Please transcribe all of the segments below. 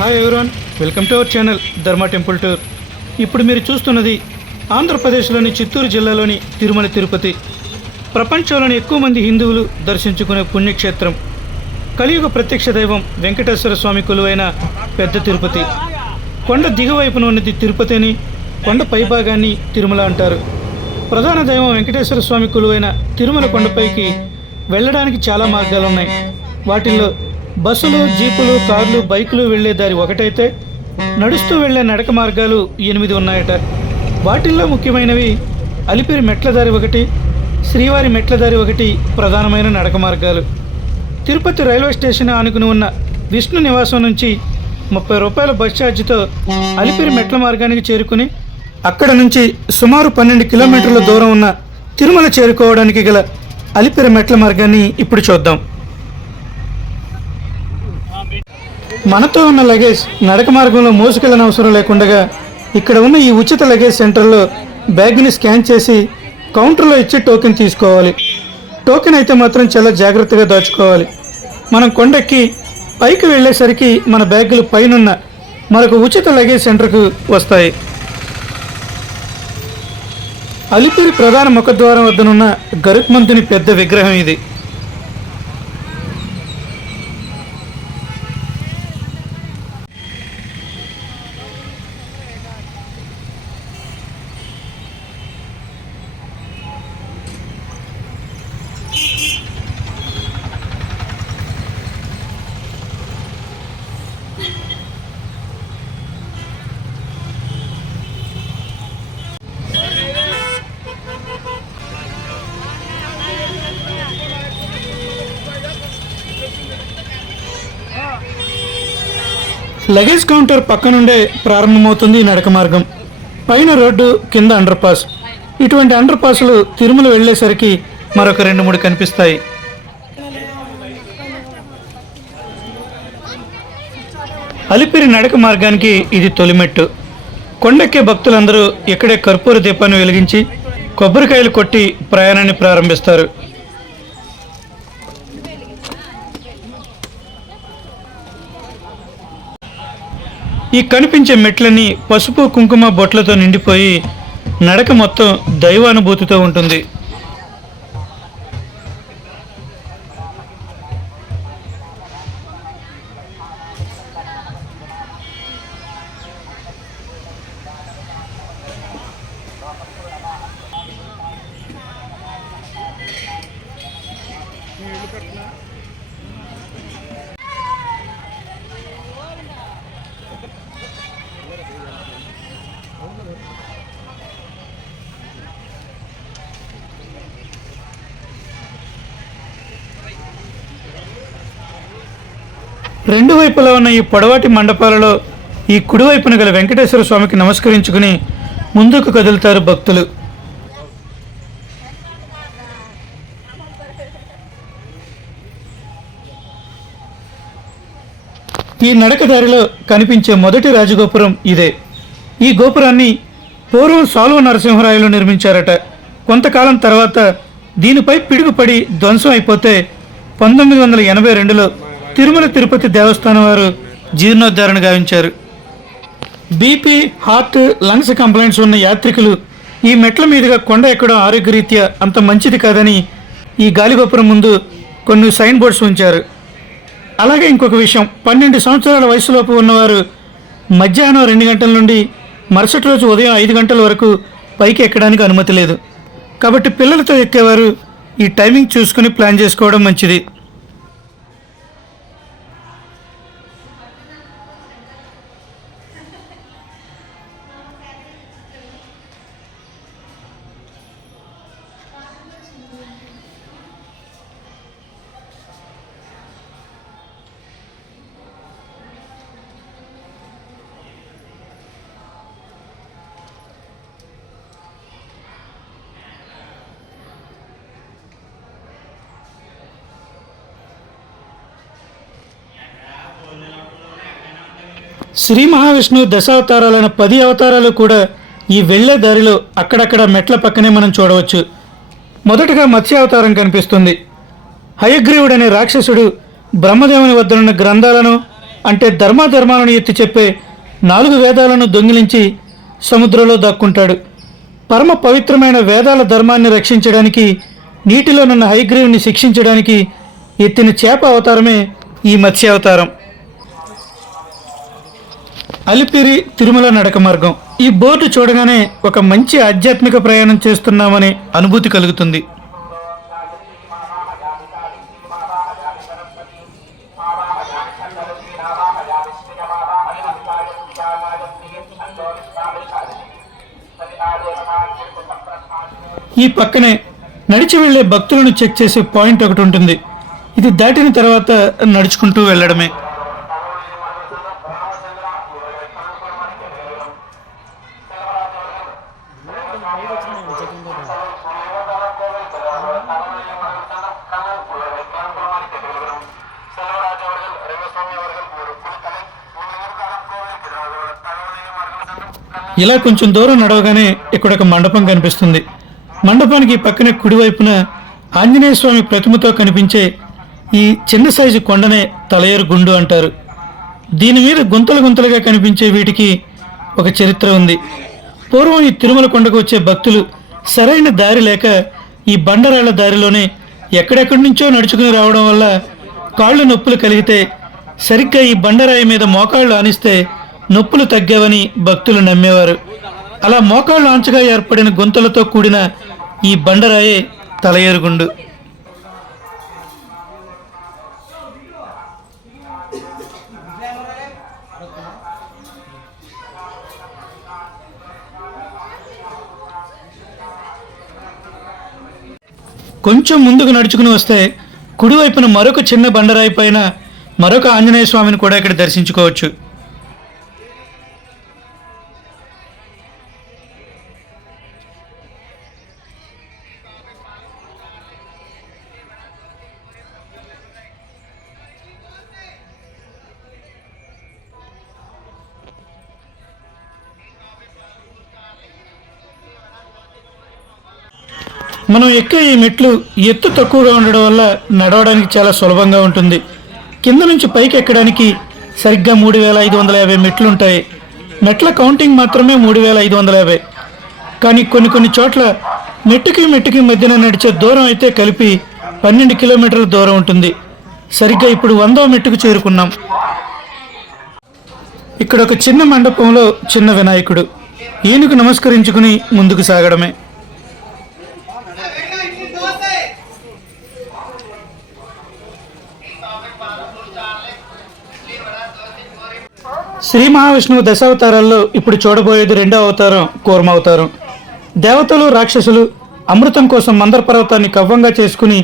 Hi everyone, welcome to our channel ధర్మ temple tour. ఇప్పుడు మీరు చూస్తున్నది ఆంధ్రప్రదేశ్లోని చిత్తూరు జిల్లాలోని తిరుమల తిరుపతి. ప్రపంచంలోని ఎక్కువ మంది హిందువులు దర్శించుకునే పుణ్యక్షేత్రం. కలియుగ ప్రత్యక్ష దైవం వెంకటేశ్వర స్వామి కొలువైన పెద్ద తిరుపతి. కొండ దిగువైపున ఉన్నది తిరుపతి అని, కొండ పైభాగాన్ని తిరుమల అంటారు. ప్రధాన దైవం వెంకటేశ్వర స్వామి కొలువైన తిరుమల కొండపైకి వెళ్ళడానికి చాలా మార్గాలు ఉన్నాయి. వాటిల్లో బస్సులు, జీపులు, కార్లు, బైకులు వెళ్లే దారి ఒకటైతే నడుస్తూ వెళ్లే నడక మార్గాలు 8 ఉన్నాయట. వాటిల్లో ముఖ్యమైనవి అలిపిరి మెట్ల దారి ఒకటి, శ్రీవారి మెట్ల దారి ఒకటి ప్రధానమైన నడక మార్గాలు. తిరుపతి రైల్వే స్టేషన్ ఆనుకుని ఉన్న విష్ణు నివాసం నుంచి 30 రూపాయల బస్ ఛార్జీతో అలిపిరి మెట్ల మార్గానికి చేరుకుని అక్కడ నుంచి సుమారు 12 కిలోమీటర్ల దూరం ఉన్న తిరుమల చేరుకోవడానికి గల అలిపిరి మెట్ల మార్గాన్ని ఇప్పుడు చూద్దాం. మనతో ఉన్న లగేజ్ నడక మార్గంలో మోసుకెళ్ళని అవసరం లేకుండా ఇక్కడ ఉన్న ఈ ఉచిత లగేజ్ సెంటర్లో బ్యాగ్ని స్కాన్ చేసి కౌంటర్లో ఇచ్చి టోకెన్ తీసుకోవాలి. టోకెన్ అయితే మాత్రం చాలా జాగ్రత్తగా దాచుకోవాలి. మనం కొండెక్కి పైకి వెళ్ళేసరికి మన బ్యాగులు పైనున్న మరొక ఉచిత లగేజ్ సెంటర్కు వస్తాయి. అలిపిరి ప్రధాన ముఖద్వారం వద్దనున్న గరుత్మంతుని పెద్ద విగ్రహం ఇది. లగేజ్ కౌంటర్ పక్క నుండే ప్రారంభమవుతుంది ఈ నడక మార్గం. పైన రోడ్డు, కింద అండర్ పాస్. ఇటువంటి అండర్ పాస్లు తిరుమల వెళ్ళేసరికి మరొక 2-3 కనిపిస్తాయి. అలిపిరి నడక మార్గానికి ఇది తొలిమెట్టు. కొండెక్కే భక్తులందరూ ఇక్కడే కర్పూర దీపాన్ని వెలిగించి కొబ్బరికాయలు కొట్టి ప్రయాణాన్ని ప్రారంభిస్తారు. ఈ కనిపించే మెట్లన్నీ పసుపు, కుంకుమ బొట్లతో నిండిపోయి నడక మొత్తం దైవానుభూతితో ఉంటుంది. రెండు వైపులా ఉన్న ఈ పొడవాటి మండపాలలో ఈ కుడివైపున గల వెంకటేశ్వర స్వామికి నమస్కరించుకుని ముందుకు కదులుతారు భక్తులు. ఈ నడకదారిలో కనిపించే మొదటి రాజగోపురం ఇదే. ఈ గోపురాన్ని పూర్వం సాలువ నరసింహరాయలు నిర్మించారట. కొంతకాలం తర్వాత దీనిపై పిడుగుపడి ధ్వంసం అయిపోతే 1982లో తిరుమల తిరుపతి దేవస్థానం వారు జీర్ణోద్ధరణ గావించారు. బీపీ, హార్ట్, లంగ్స్ కంప్లైంట్స్ ఉన్న యాత్రికులు ఈ మెట్ల మీదుగా కొండ ఎక్కడం ఆరోగ్యరీత్యా అంత మంచిది కాదని ఈ గాలిగోపురం ముందు కొన్ని సైన్ బోర్డ్స్ ఉంచారు. అలాగే ఇంకొక విషయం, 12 సంవత్సరాల వయసులోపు ఉన్నవారు మధ్యాహ్నం 2 గంటల నుండి మరుసటి రోజు ఉదయం 5 గంటల వరకు పైకి ఎక్కడానికి అనుమతి లేదు. కాబట్టి పిల్లలతో ఎక్కేవారు ఈ టైమింగ్ చూసుకుని ప్లాన్ చేసుకోవడం మంచిది. శ్రీ మహావిష్ణువు దశావతారాలైన 10 అవతారాలు కూడా ఈ వెళ్లే దారిలో అక్కడక్కడ మెట్ల పక్కనే మనం చూడవచ్చు. మొదటగా మత్స్యావతారం కనిపిస్తుంది. హయగ్రీవుడనే రాక్షసుడు బ్రహ్మదేవుని వద్దనున్న గ్రంథాలను అంటే ధర్మాధర్మాలను ఎత్తి చెప్పే 4 వేదాలను దొంగిలించి సముద్రంలో దాక్కుంటాడు. పరమ పవిత్రమైన వేదాల ధర్మాన్ని రక్షించడానికి, నీటిలోనున్న హయగ్రీవుని శిక్షించడానికి ఎత్తిన చేప అవతారమే ఈ మత్స్య అవతారం. అలిపిరి తిరుమల నడక మార్గం. ఈ బోర్డు చూడగానే ఒక మంచి ఆధ్యాత్మిక ప్రయాణం చేస్తున్నామనే అనుభూతి కలుగుతుంది. ఈ పక్కనే నడిచి వెళ్లే భక్తులను చెక్ చేసే పాయింట్ ఒకటి ఉంటుంది. ఇది దాటిన తర్వాత నడుచుకుంటూ వెళ్ళడమే. ఇలా కొంచెం దూరం నడవగానే ఇక్కడ ఒక మండపం కనిపిస్తుంది. మండపానికి పక్కనే కుడివైపున ఆంజనేయ స్వామి ప్రతిమతో కనిపించే ఈ చిన్న సైజు కొండనే తలయేరు గుండు అంటారు. దీని మీద గుంతలు గుంతలుగా కనిపించే వీటికి ఒక చరిత్ర ఉంది. పూర్వం ఈ తిరుమల కొండకు వచ్చే భక్తులు సరైన దారి లేక ఈ బండరాళ్ల దారిలోనే ఎక్కడెక్కడి నుంచో నడుచుకుని రావడం వల్ల కాళ్ళు నొప్పులు కలిగితే సరిగ్గా ఈ బండరాయి మీద మోకాళ్ళు ఆనిస్తే నొప్పులు తగ్గావని భక్తులు నమ్మేవారు. అలా మోకాళ్ళు ఆంచగా ఏర్పడిన గుంతలతో కూడిన ఈ బండరాయే తలయేరుగుండు. కొంచెం ముందుకు నడుచుకుని వస్తే కుడివైపున మరొక చిన్న బండరాయి పైన మరొక ఆంజనేయ స్వామిని కూడా ఇక్కడ దర్శించుకోవచ్చు. మనం ఎక్కే ఈ మెట్లు ఎత్తు తక్కువగా ఉండడం వల్ల నడవడానికి చాలా సులభంగా ఉంటుంది. కింద నుంచి పైకి ఎక్కడానికి సరిగ్గా 3550 మెట్లు ఉంటాయి. మెట్ల కౌంటింగ్ మాత్రమే 3550. కానీ కొన్ని చోట్ల మెట్టుకి మధ్యన నడిచే దూరం అయితే కలిపి 12 కిలోమీటర్ల దూరం ఉంటుంది. సరిగ్గా ఇప్పుడు 100వ మెట్టుకు చేరుకున్నాం. ఇక్కడ ఒక చిన్న మండపంలో చిన్న వినాయకుడు. ఈయనకు నమస్కరించుకుని ముందుకు సాగడమే. శ్రీ మహావిష్ణువు దశావతారాల్లో ఇప్పుడు చూడబోయేది 2వ అవతారం కూర్మ అవతారం. దేవతలు రాక్షసులు అమృతం కోసం మందర పర్వతాన్ని కవ్వంగా చేసుకుని,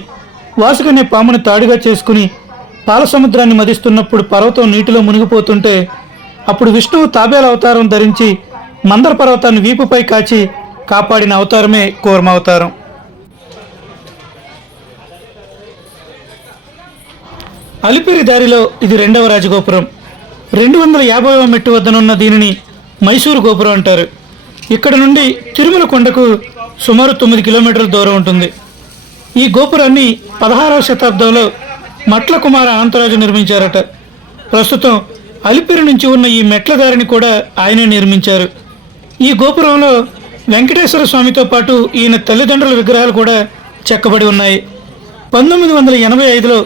వాసుకనే పాముని తాడుగా చేసుకుని పాలసముద్రాన్ని మదిస్తున్నప్పుడు పర్వతం నీటిలో మునిగిపోతుంటే అప్పుడు విష్ణువు తాబేల అవతారం ధరించి మందర పర్వతాన్ని వీపుపై కాచి కాపాడిన అవతారమే కూర్మ అవతారం. అలిపిరి దారిలో ఇది 2వ రాజగోపురం. 250వ మెట్టు వద్దనున్న దీనిని మైసూరు గోపురం అంటారు. ఇక్కడ నుండి తిరుమల కొండకు సుమారు 9 కిలోమీటర్ల దూరం ఉంటుంది. ఈ గోపురాన్ని 16వ శతాబ్దంలో మట్ల కుమార అనంతరాజు నిర్మించారట. ప్రస్తుతం అలిపిరి నుంచి ఉన్న ఈ మెట్ల దారిని కూడా ఆయనే నిర్మించారు. ఈ గోపురంలో వెంకటేశ్వర స్వామితో పాటు ఈయన తల్లిదండ్రుల విగ్రహాలు కూడా చెక్కబడి ఉన్నాయి. 1985లో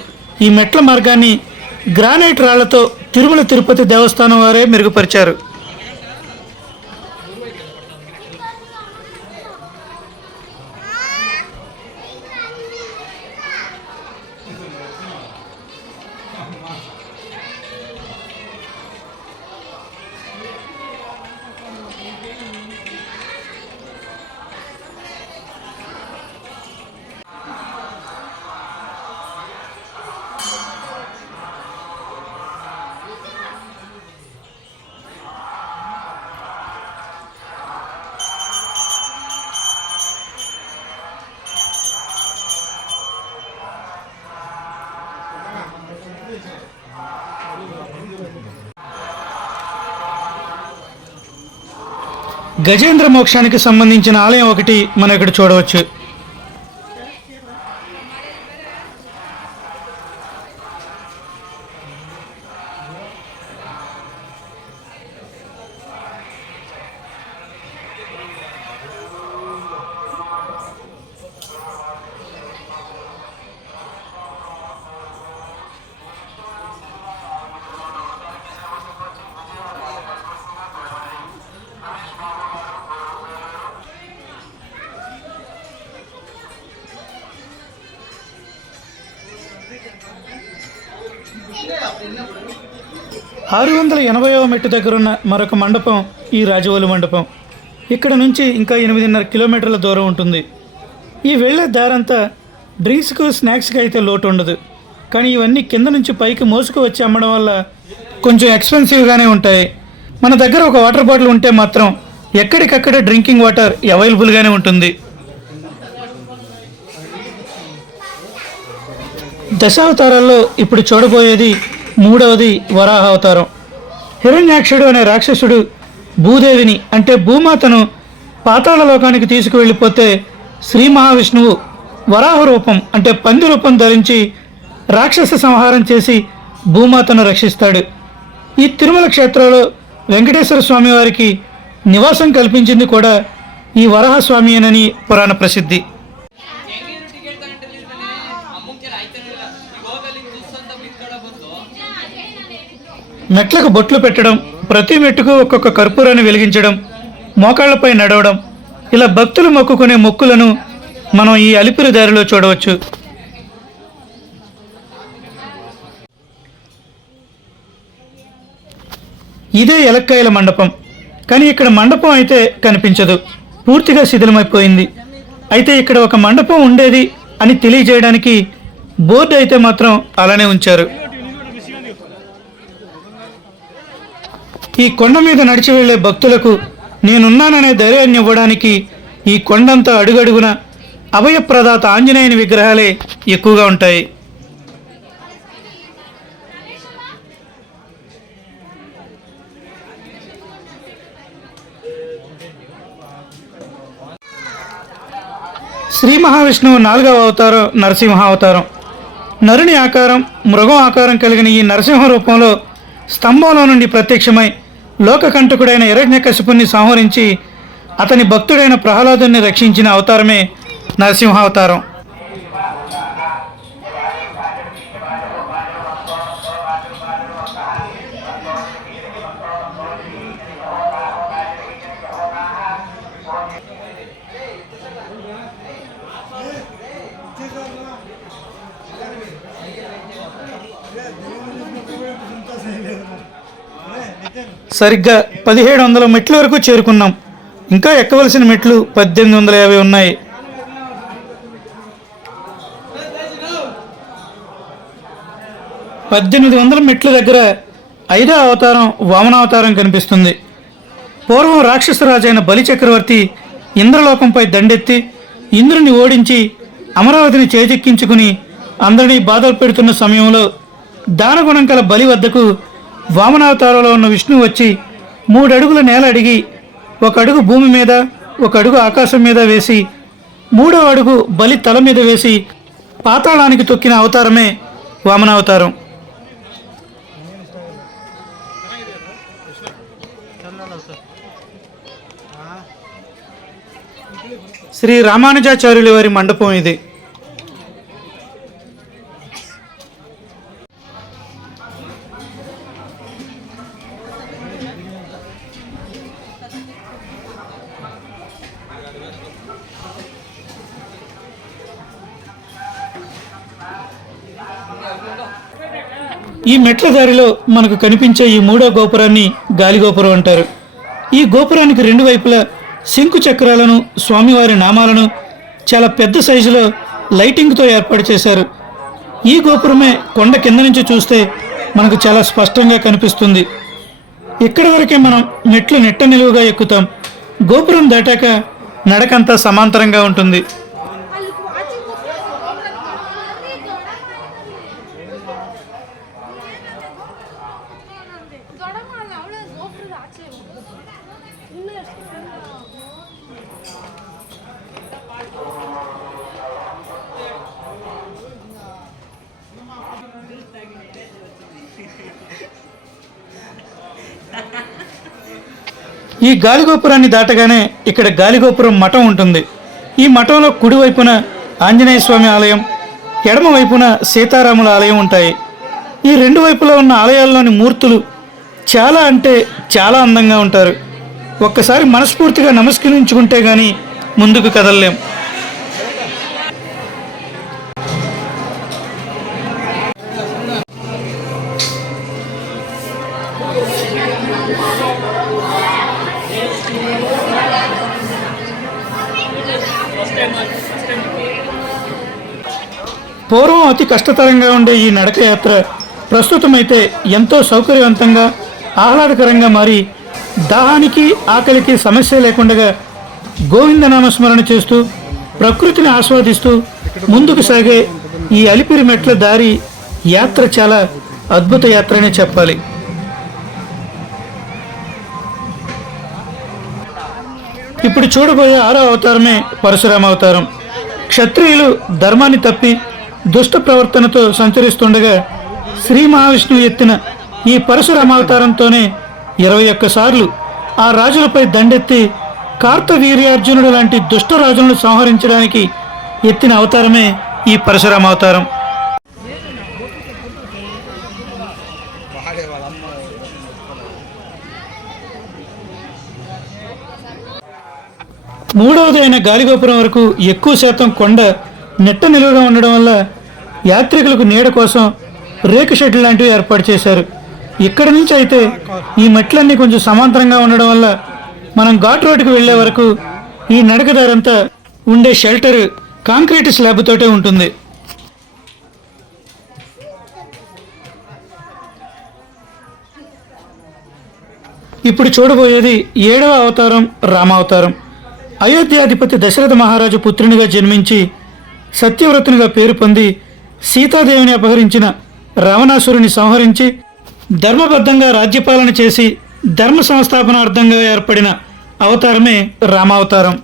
ఈ మెట్ల మార్గాన్ని గ్రానైట్ రాళ్లతో తిరుమల తిరుపతి దేవస్థానం వారే మెరుగుపరిచారు. గజేంద్ర మోక్షానికి సంబంధించిన ఆలయం ఒకటి మనం ఇక్కడ చూడవచ్చు. 680వ మెట్టు దగ్గరున్న మరొక మండపం ఈ రాజవోలు మండపం. ఇక్కడ నుంచి ఇంకా 8.5 కిలోమీటర్ల దూరం ఉంటుంది. ఈ వెళ్ళే దారంతా డ్రింక్స్కు స్నాక్స్కి అయితే లోటు ఉండదు. కానీ ఇవన్నీ కింద నుంచి పైకి మోసుకు వచ్చి అమ్మడం వల్ల కొంచెం ఎక్స్పెన్సివ్గానే ఉంటాయి. మన దగ్గర ఒక వాటర్ బాటిల్ ఉంటే మాత్రం ఎక్కడికక్కడ డ్రింకింగ్ వాటర్ అవైలబుల్గానే ఉంటుంది. దశావతారాల్లో ఇప్పుడు చూడబోయేది 3వది వరాహ అవతారం. హిరణ్యాక్షుడు అనే రాక్షసుడు భూదేవిని అంటే భూమాతను పాతాళ లోకానికి తీసుకువెళ్ళిపోతే శ్రీ మహావిష్ణువు వరాహ రూపం అంటే పంది రూపం ధరించి రాక్షస సంహారం చేసి భూమాతను రక్షిస్తాడు. ఈ తిరుమల క్షేత్రంలో వెంకటేశ్వర స్వామి వారికి నివాసం కల్పించింది కూడా ఈ వరాహస్వామియేనని పురాణ ప్రసిద్ధి. మెట్లకు బొట్లు పెట్టడం, ప్రతి మెట్టుకు ఒక్కొక్క కర్పూరాన్ని వెలిగించడం, మోకాళ్లపై నడవడం, ఇలా భక్తులు మొక్కుకునే మొక్కులను మనం ఈ అలిపిరి దారిలో చూడవచ్చు. ఇదే ఎలక్కాయల మండపం. కానీ ఇక్కడ మండపం అయితే కనిపించదు, పూర్తిగా శిథిలమైపోయింది. అయితే ఇక్కడ ఒక మండపం ఉండేది అని తెలియజేయడానికి బోర్డు అయితే మాత్రం అలానే ఉంచారు. ఈ కొండ మీద నడిచి వెళ్లే భక్తులకు నేనున్నాననే ధైర్యాన్ని ఇవ్వడానికి ఈ కొండంతా అడుగడుగున అభయప్రదాత ఆంజనేయుని విగ్రహాలే ఎక్కువగా ఉంటాయి. శ్రీ మహావిష్ణువు 4వ అవతారం నరసింహ అవతారం. నరుని ఆకారం, మృగం ఆకారం కలిగిన ఈ నరసింహ రూపంలో స్తంభంలో నుండి ప్రత్యక్షమై లోకకంటకుడైన హిరణ్యకశిపుణ్ణి సంహరించి అతని భక్తుడైన ప్రహ్లాదుని రక్షించిన అవతారమే నరసింహావతారం. సరిగ్గా 1700 మెట్ల వరకు చేరుకున్నాం. ఇంకా ఎక్కవలసిన మెట్లు 1850 ఉన్నాయి. మెట్ల దగ్గర 5వ అవతారం వామనావతారం కనిపిస్తుంది. పూర్వం రాక్షసరాజైన బలి చక్రవర్తి ఇంద్రలోకంపై దండెత్తి ఇంద్రుని ఓడించి అమరావతిని చేజెక్కించుకుని అందరినీ బాధలు పెడుతున్న సమయంలో దానగుణం కల బలి వద్దకు వామనావతారంలో ఉన్న విష్ణువు వచ్చి 3 అడుగుల నేల అడిగి 1 అడుగు భూమి మీద 1 అడుగు ఆకాశం మీద వేసి 3వ అడుగు బలి తల మీద వేసి పాతాళానికి తొక్కిన అవతారమే వామనావతారం. శ్రీ రామానుజాచార్యుల వారి మండపం ఇది. ఈ మెట్ల దారిలో మనకు కనిపించే ఈ 3వ గోపురాన్ని గాలిగోపురం అంటారు. ఈ గోపురానికి 2 వైపులా శంకు చక్రాలను, స్వామివారి నామాలను చాలా పెద్ద సైజులో లైటింగ్తో ఏర్పాటు చేశారు. ఈ గోపురమే కొండ కింద నుంచి చూస్తే మనకు చాలా స్పష్టంగా కనిపిస్తుంది. ఇక్కడి వరకే మనం మెట్లు నెట్ట నిలువుగా ఎక్కుతాం. గోపురం దాటాక నడకంతా సమాంతరంగా ఉంటుంది. ఈ గాలిగోపురాన్ని దాటగానే ఇక్కడ గాలిగోపురం మఠం ఉంటుంది. ఈ మఠంలో కుడివైపున ఆంజనేయ స్వామి ఆలయం, ఎడమ వైపున సీతారాముల ఆలయం ఉంటాయి. ఈ 2 వైపులా ఉన్న ఆలయాల్లోని మూర్తులు చాలా అంటే చాలా అందంగా ఉంటారు. ఒక్కసారి మనస్ఫూర్తిగా నమస్కరించుకుంటే గానీ ముందుకు కదలలేం. పూర్వం అతి కష్టతరంగా ఉండే ఈ నడక యాత్ర ప్రస్తుతమైతే ఎంతో సౌకర్యవంతంగా ఆహ్లాదకరంగా మారి దాహానికి ఆకలికి సమస్య లేకుండా గోవిందనామస్మరణ చేస్తూ ప్రకృతిని ఆస్వాదిస్తూ ముందుకు సాగే ఈ అలిపిరి మెట్ల దారి యాత్ర చాలా అద్భుత యాత్రనే చెప్పాలి. ఇప్పుడు చూడబోయే 6వ అవతారమే పరశురామ అవతారం. క్షత్రియులు ధర్మాన్ని తప్పి దుష్ట ప్రవర్తనతో సంచరిస్తుండగా శ్రీ మహావిష్ణువు ఎత్తిన ఈ పరశురామావతారంతోనే 21 సార్లు ఆ రాజులపై దండెత్తి కార్తవీర్యార్జునుడు లాంటి దుష్ట రాజులను సంహరించడానికి ఎత్తిన అవతారమే ఈ పరశురామావతారం. మూడవది అయిన గాలిగోపురం వరకు ఎక్కువ శాతం కొండ నెట్ట నిలువుగా ఉండడం వల్ల యాత్రికులకు నీడ కోసం రేకు షెడ్లు లాంటివి ఏర్పాటు చేశారు. ఇక్కడి నుంచి అయితే ఈ మెట్లన్నీ కొంచెం సమాంతరంగా ఉండడం వల్ల మనం ఘాట్ రోడ్డుకు వెళ్లే వరకు ఈ నడకదారంతా ఉండే షెల్టర్ కాంక్రీట్ స్లాబ్ తోటే ఉంటుంది. ఇప్పుడు చూడబోయేది 7వ అవతారం రామావతారం. అయోధ్యాధిపతి దశరథ మహారాజు పుత్రునిగా జన్మించి సత్యవ్రతునిగా పేరు పొంది సీతాదేవిని అపహరించిన రావణాసురుని సంహరించి ధర్మబద్ధంగా రాజ్యపాలన చేసి ధర్మ సంస్థాపనార్థంగా ఏర్పడిన అవతారమే రామావతారం.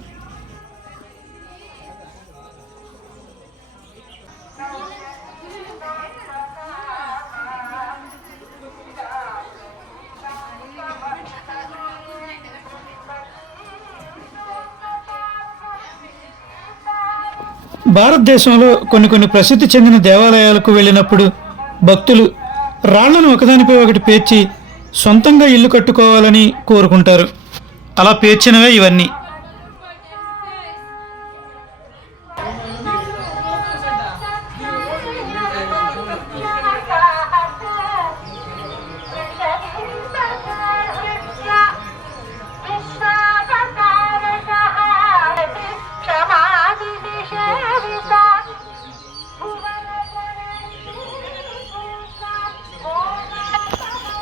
భారతదేశంలో కొన్ని ప్రసిద్ధి చెందిన దేవాలయాలకు వెళ్ళినప్పుడు భక్తులు రాళ్లను ఒకదానిపై ఒకటి పేర్చి సొంతంగా ఇల్లు కట్టుకోవాలని కోరుకుంటారు. అలా పేర్చినవే ఇవన్నీ.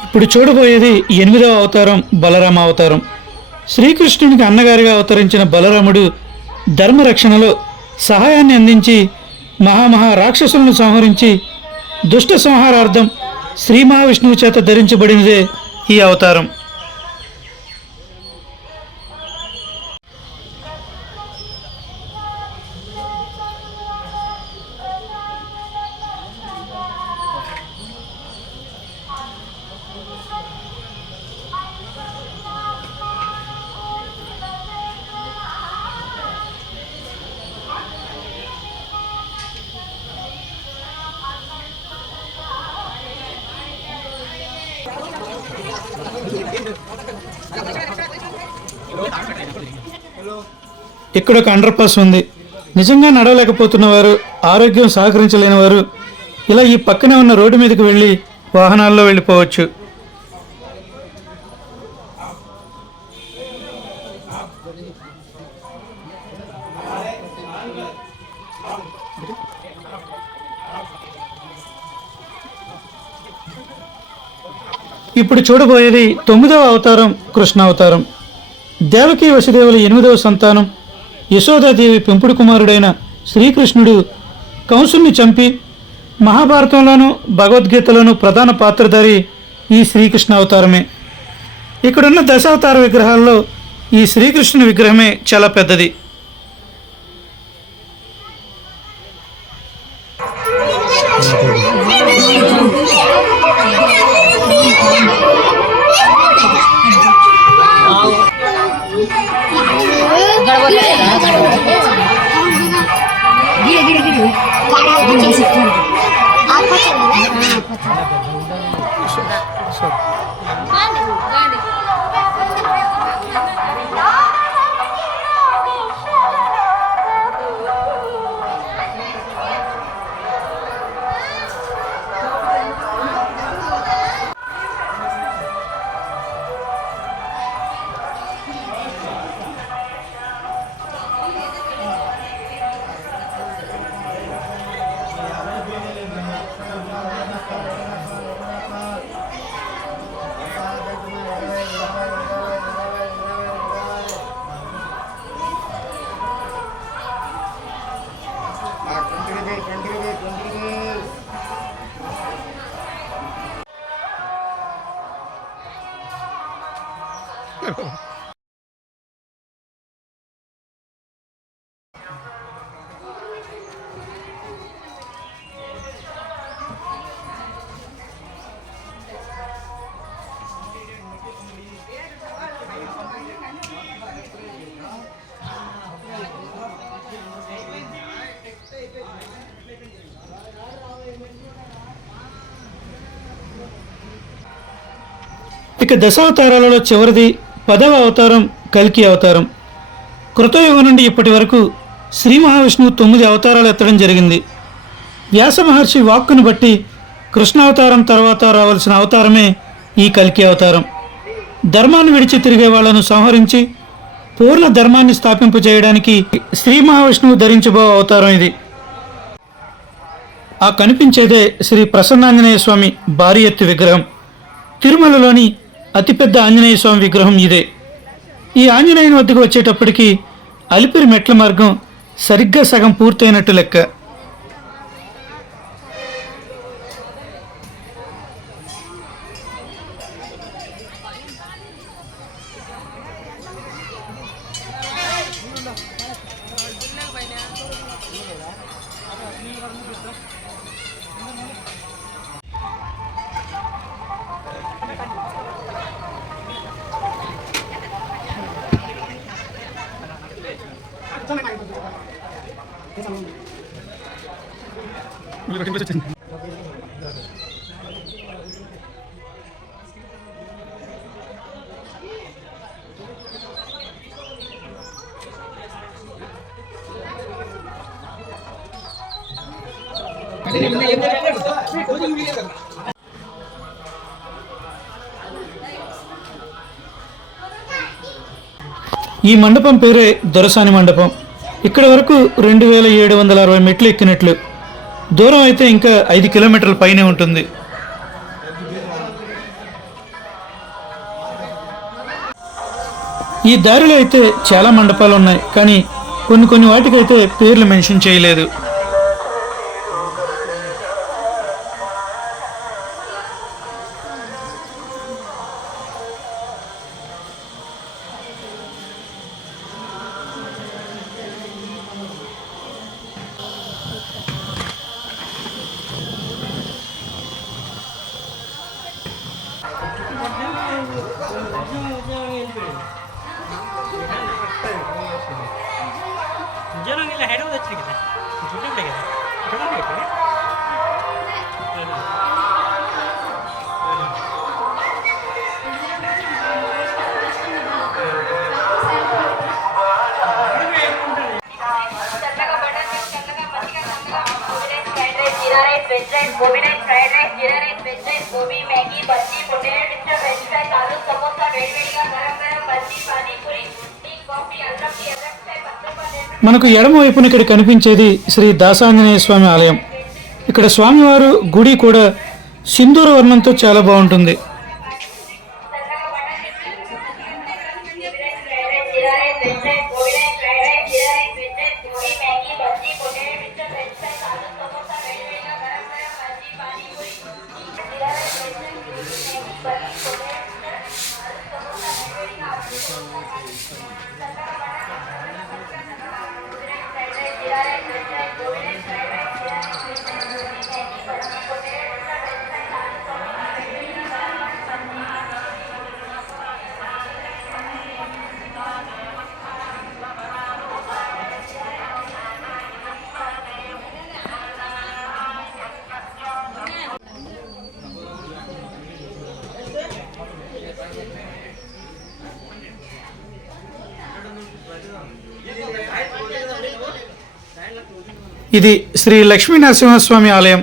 ఇప్పుడు చూడబోయేది 8వ అవతారం బలరామ అవతారం. శ్రీకృష్ణునికి అన్నగారిగా అవతరించిన బలరాముడు ధర్మరక్షణలో సహాయాన్ని అందించి మహామహా రాక్షసులను సంహరించి దుష్ట సంహారార్థం శ్రీ మహావిష్ణువు చేత ధరించబడినదే ఈ అవతారం. ఇక్కడ ఒక అండర్ పాస్ ఉంది. నిజంగా నడవలేకపోతున్న వారు, ఆరోగ్యం సహకరించలేని వారు ఇలా ఈ పక్కనే ఉన్న రోడ్డు మీదకి వెళ్ళి వాహనాల్లో వెళ్ళిపోవచ్చు. ఇప్పుడు చూడబోయేది 9వ అవతారం కృష్ణావతారం. దేవకీ వసుదేవుల 8వ సంతానం యశోదాదేవి పెంపుడు కుమారుడైన శ్రీకృష్ణుడు కంసుని చంపి మహాభారతంలోనూ భగవద్గీతలోనూ ప్రధాన పాత్రధారి ఈ శ్రీకృష్ణ అవతారమే. ఇక్కడున్న దశావతార విగ్రహాల్లో ఈ శ్రీకృష్ణుని విగ్రహమే చాలా పెద్దది. ఇక దశావతారాలలో చివరిది 10వ అవతారం కల్కి అవతారం. కృతయుగం నుండి ఇప్పటి వరకు శ్రీ మహావిష్ణువు 9 అవతారాలు ఎత్తడం జరిగింది. వ్యాస మహర్షి వాక్కును బట్టి కృష్ణావతారం తర్వాత రావాల్సిన అవతారమే ఈ కల్కి అవతారం. ధర్మాన్ని విడిచి తిరిగే వాళ్లను సంహరించి పూర్ణ ధర్మాన్ని స్థాపింపు చేయడానికి శ్రీ మహావిష్ణువు ధరించబో అవతారం ఇది. ఆ కనిపించేదే శ్రీ ప్రసన్నాంజనేయ స్వామి భారీ ఎత్తు విగ్రహం. తిరుమలలోని అతిపెద్ద ఆంజనేయ స్వామి విగ్రహం ఇదే. ఈ ఆంజనేయుని వద్దకు వచ్చేటప్పటికి అలిపిరి మెట్ల మార్గం సరిగ్గా సగం పూర్తయినట్టు లెక్క. ఈ మండపం పేరే దొరసాని మండపం. ఇక్కడ వరకు 2760 మెట్లు ఎక్కినట్లు. దూరం అయితే ఇంకా 5 కిలోమీటర్ల పైనే ఉంటుంది. ఈ దారిలో అయితే చాలా మండపాలు ఉన్నాయి, కానీ కొన్ని వాటికైతే పేర్లు మెన్షన్ చేయలేదు. మనకు ఎడమ వైపున ఇక్కడ కనిపించేది శ్రీ దాసాంజనేయ స్వామి ఆలయం. ఇక్కడ స్వామివారు గుడి కూడా సింధూర వర్ణంతో చాలా బాగుంటుంది. ఇది శ్రీ లక్ష్మీ నరసింహస్వామి ఆలయం.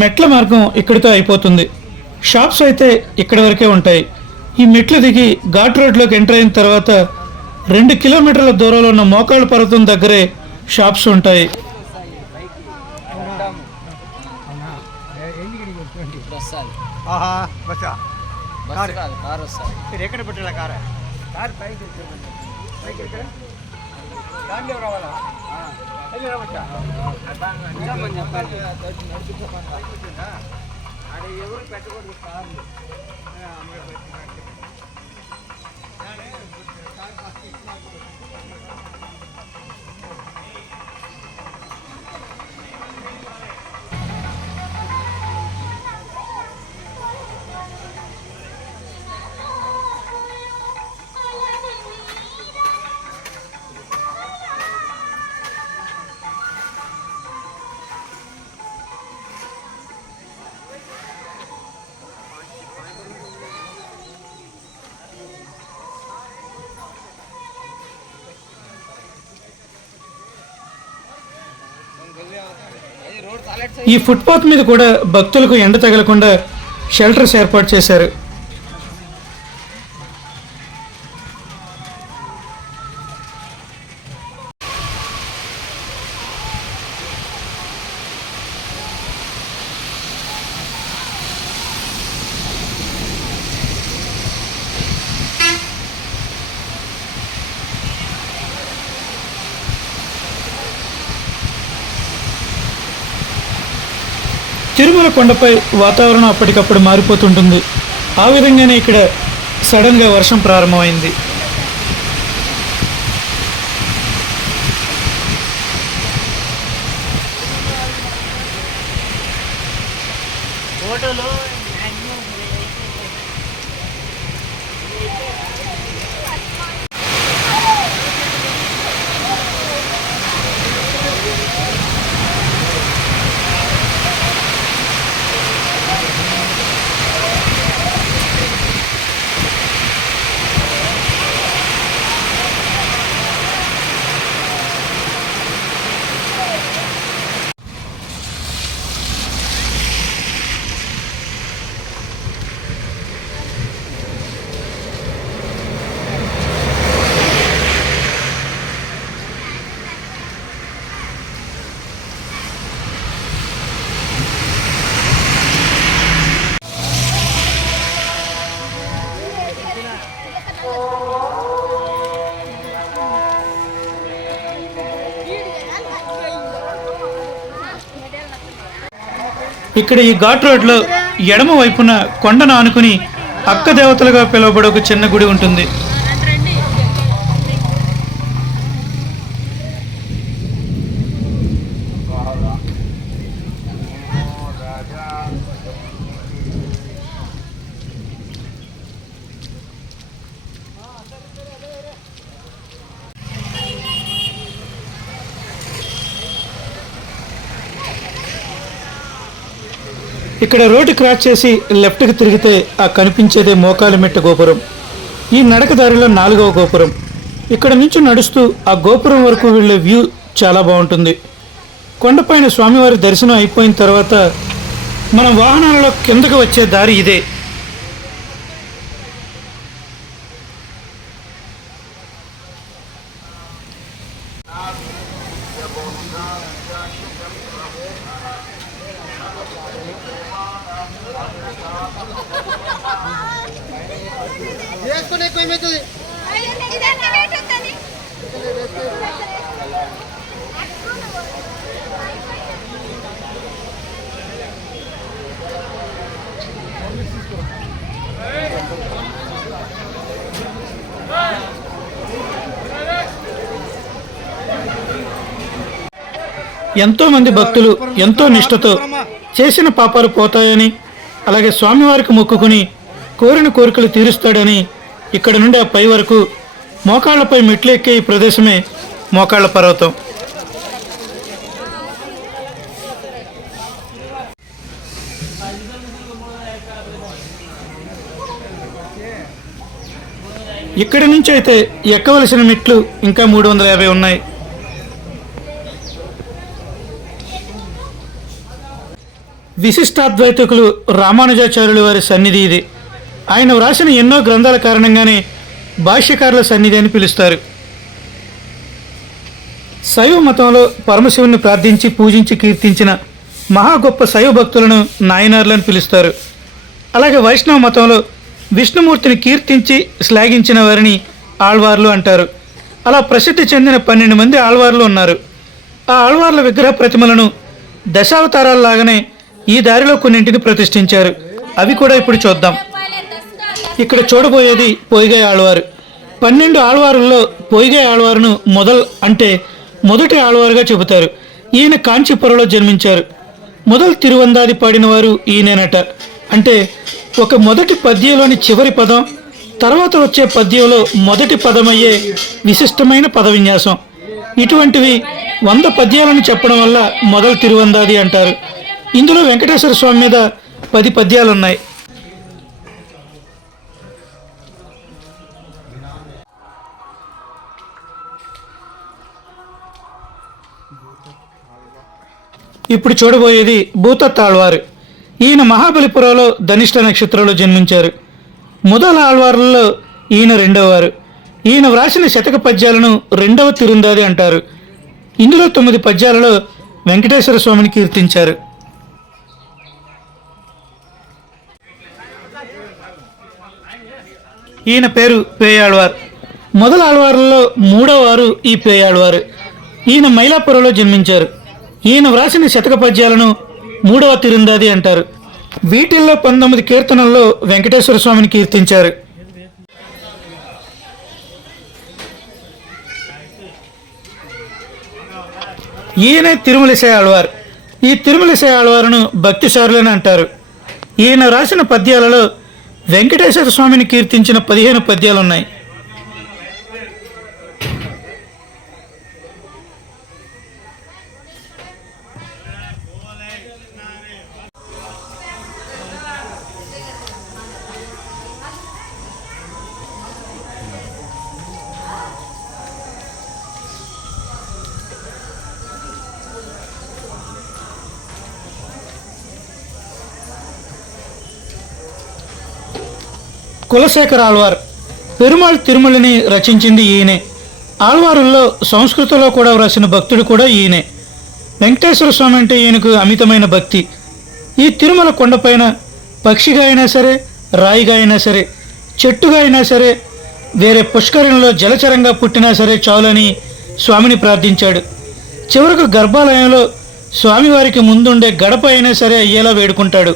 మెట్ల మార్గం ఇక్కడితో అయిపోతుంది. షాప్స్ అయితే ఇక్కడి వరకే ఉంటాయి. ఈ మెట్లు దిగి ఘాట్ రోడ్లోకి ఎంటర్ అయిన తర్వాత 2 కిలోమీటర్ల దూరంలో ఉన్న మోకాళ్ళ పర్వతం దగ్గరే షాప్స్ ఉంటాయి. ఈ ఫుట్పాత్ మీద కూడా భక్తులకు ఎండ తగలకుండా షెల్టర్స్ ఏర్పాటు చేశారు. తిరుమల కొండపై వాతావరణం అప్పటికప్పుడు మారిపోతుంటుంది. ఆ విధంగానే ఇక్కడ సడన్గా వర్షం ప్రారంభమైంది. ఇక్కడ ఈ ఘాట్ రోడ్లో ఎడమ వైపున కొండను ఆనుకుని అక్క దేవతలుగా పిలువబడే ఒక చిన్న గుడి ఉంటుంది. ఇక్కడ రోడ్డు క్రాస్ చేసి లెఫ్ట్కి తిరిగితే ఆ కనిపించేదే మోకాలి మెట్ట గోపురం. ఈ నడక దారిలో 4వ గోపురం. ఇక్కడ నుంచి నడుస్తూ ఆ గోపురం వరకు వెళ్ళే వ్యూ చాలా బాగుంటుంది. కొండపైన స్వామివారి దర్శనం అయిపోయిన తర్వాత మన వాహనాలలో కిందకు వచ్చే దారి ఇదే. ఎంతో మంది భక్తులు ఎంతో నిష్ఠతో చేసిన పాపాలు పోతాయని, అలాగే స్వామివారికి మొక్కుకుని కోరిన కోరికలు తీరుస్తాడని ఇక్కడ నుండి ఆ పై వరకు మోకాళ్లపై మెట్లు ఎక్కే ఈ ప్రదేశమే మోకాళ్ల పర్వతం. ఇక్కడి నుంచి అయితే ఎక్కవలసిన మెట్లు ఇంకా 350 ఉన్నాయి. విశిష్టాద్వైతకులు రామానుజాచార్యుల వారి సన్నిధి ఇది. ఆయన వ్రాసిన ఎన్నో గ్రంథాల కారణంగానే భాష్యకారుల సన్నిధి అని పిలుస్తారు. శైవ మతంలో పరమశివుని ప్రార్థించి పూజించి కీర్తించిన మహా గొప్ప శైవ భక్తులను నాయనార్లని పిలుస్తారు. అలాగే వైష్ణవ మతంలో విష్ణుమూర్తిని కీర్తించి శ్లాఘించిన వారిని ఆళ్వార్లు అంటారు. అలా ప్రసిద్ధి చెందిన 12 మంది ఆళ్వార్లు ఉన్నారు. ఆ ఆళ్వార్ల విగ్రహ ప్రతిమలను దశావతారాల్లాగానే ఈ దారిలో కొన్నింటిని ప్రతిష్ఠించారు. అవి కూడా ఇప్పుడు చూద్దాం. ఇక్కడ చూడబోయేది పొయ్గై ఆళ్వారు. 12 ఆళ్వారుల్లో పొయ్గై ఆళ్వారును అంటే మొదటి ఆళ్వారుగా చెబుతారు. ఈయన కాంచీపురంలో జన్మించారు. మొదలు తిరువందాది పాడిన వారు ఈయనేనట. అంటే ఒక మొదటి పద్యంలోని చివరి పదం తర్వాత వచ్చే పద్యంలో మొదటి పదమయ్యే విశిష్టమైన పద విన్యాసం. ఇటువంటివి 100 పద్యాలను చెప్పడం వల్ల మొదలు తిరువందాది అంటారు. ఇందులో వెంకటేశ్వర స్వామి మీద 10 పద్యాలున్నాయి. ఇప్పుడు చూడబోయేది భూతత్ ఆళ్వారు. ఈయన మహాబలిపురంలో ధనిష్ట నక్షత్రంలో జన్మించారు. మొదల ఆళ్వార్లలో ఈయన 2వ వారు. ఈయన వ్రాసిన శతక పద్యాలను 2వ తిరుందాది అంటారు. ఇందులో 9 పద్యాలలో వెంకటేశ్వర స్వామిని కీర్తించారు. ఈయన పేరు పేయాళ్వార్. మొదల ఆళ్వార్లలో 3వ వారు ఈ పేయాళ్వారు. ఈయన మైలాపురంలో జన్మించారు. ఈయన వ్రాసిన శతక పద్యాలను 3వ తిరుందాది అంటారు. వీటిల్లో 19 కీర్తనల్లో వెంకటేశ్వర స్వామిని కీర్తించారు. ఈయనే తిరుమలిసై ఆళ్వార్. ఈ తిరుమలిసై ఆళ్వారును భక్తిశారులని అంటారు. ఈయన రాసిన పద్యాలలో వెంకటేశ్వర స్వామిని కీర్తించిన 15 పద్యాలున్నాయి. కులశేఖర ఆళ్వార్. పెరుమాళ్ తిరుమలని రచించింది ఈయనే. ఆళ్వారుల్లో సంస్కృతంలో కూడా వ్రాసిన భక్తుడు కూడా ఈయనే. వెంకటేశ్వర స్వామి అంటే ఈయనకు అమితమైన భక్తి. ఈ తిరుమల కొండపైన పక్షిగా అయినా సరే, రాయిగా అయినా సరే, చెట్టుగా అయినా సరే, వేరే పుష్కరిణిలో జలచరంగా పుట్టినా సరే చాలని స్వామిని ప్రార్థించాడు. చివరకు గర్భాలయంలో స్వామివారికి ముందుండే గడప అయినా సరే అయ్యేలా వేడుకుంటాడు.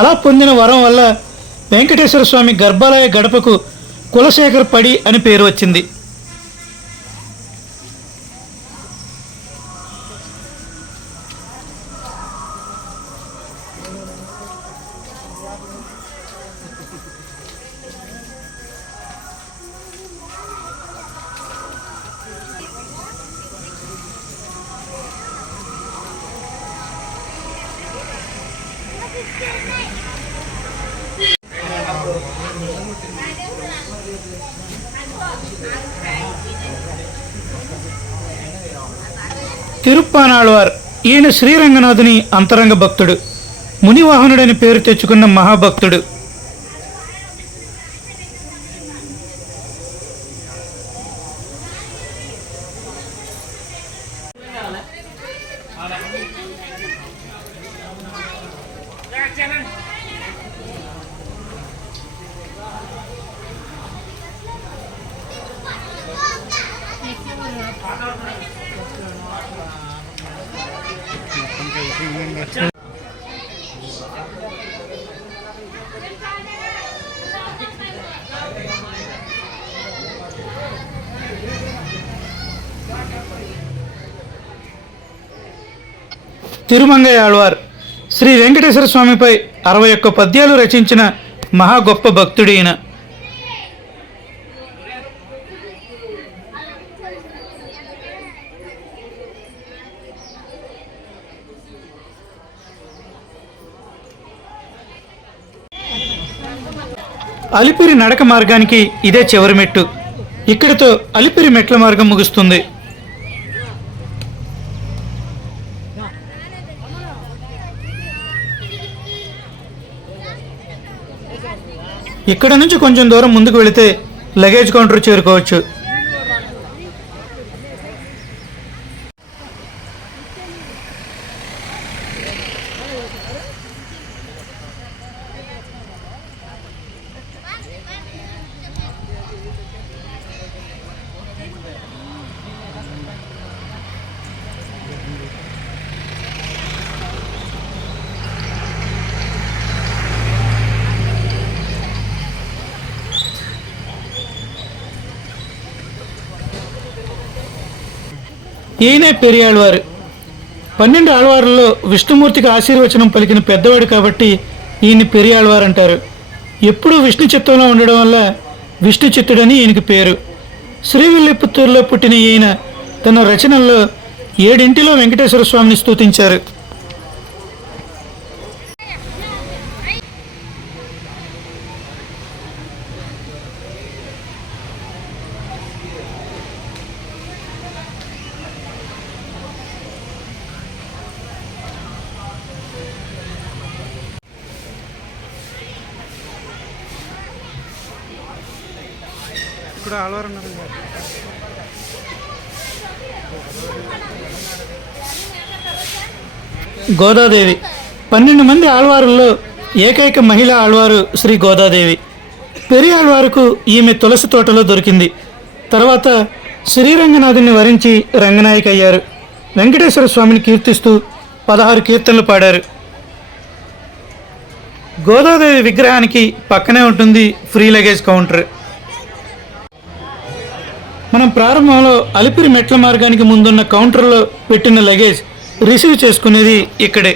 అలా పొందిన వరం వల్ల వెంకటేశ్వర స్వామి గర్భాలయ గడపకు కులశేఖర్ పడి అని పేరు వచ్చింది. తిరుప్పానాళ్వార్. ఈయన శ్రీరంగనాథుని అంతరంగ భక్తుడు. మునివాహనుడని పేరు తెచ్చుకున్న మహాభక్తుడు. తిరుమంగై ఆళ్వార్. శ్రీ వెంకటేశ్వర స్వామిపై 61 పద్యాలు రచించిన మహా గొప్ప భక్తుడు ఈయన. అలిపిరి నడక మార్గానికి ఇదే చివరి మెట్టు. ఇక్కడితో అలిపిరి మెట్ల మార్గం ముగుస్తుంది. ఇక్కడ నుంచి కొంచెం దూరం ముందుకు వెళితే లగేజ్ కౌంటర్ చేరుకోవచ్చు. ఈయనే పెరియాళ్వారు. 12 ఆళ్వారుల్లో విష్ణుమూర్తికి ఆశీర్వచనం పలికిన పెద్దవాడు కాబట్టి ఈయన్ని పెరియాళ్వారు అంటారు. ఎప్పుడూ విష్ణు చిత్తంలో ఉండడం వల్ల విష్ణు చిత్తుడని ఈయనకి పేరు. శ్రీవిల్లిపుత్తూరులో పుట్టిన ఈయన తన రచనల్లో 7 వెంకటేశ్వర స్వామిని స్తుతించారు. ఇక్కడ ఆళ్వారు ఉన్నారు. గోదాదేవి 12 మంది ఆళ్వారుల్లో ఏకైక మహిళా ఆళ్వారు శ్రీ గోదాదేవి. పెరియాళ్వారుకు ఈమె తులసి తోటలో దొరికింది. తర్వాత శ్రీరంగనాథుని వరించి రంగనాయకి అయ్యారు. వెంకటేశ్వర స్వామిని కీర్తిస్తూ 16 కీర్తనలు పాడారు. గోదాదేవి విగ్రహానికి పక్కనే ఉంటుంది ఫ్రీ లగేజ్ కౌంటర్. మనం ప్రారంభంలో అలిపిరి మెట్ల మార్గానికి ముందున్న కౌంటర్లో పెట్టిన లగేజ్ రిసీవ్ చేసుకునేది ఇక్కడే.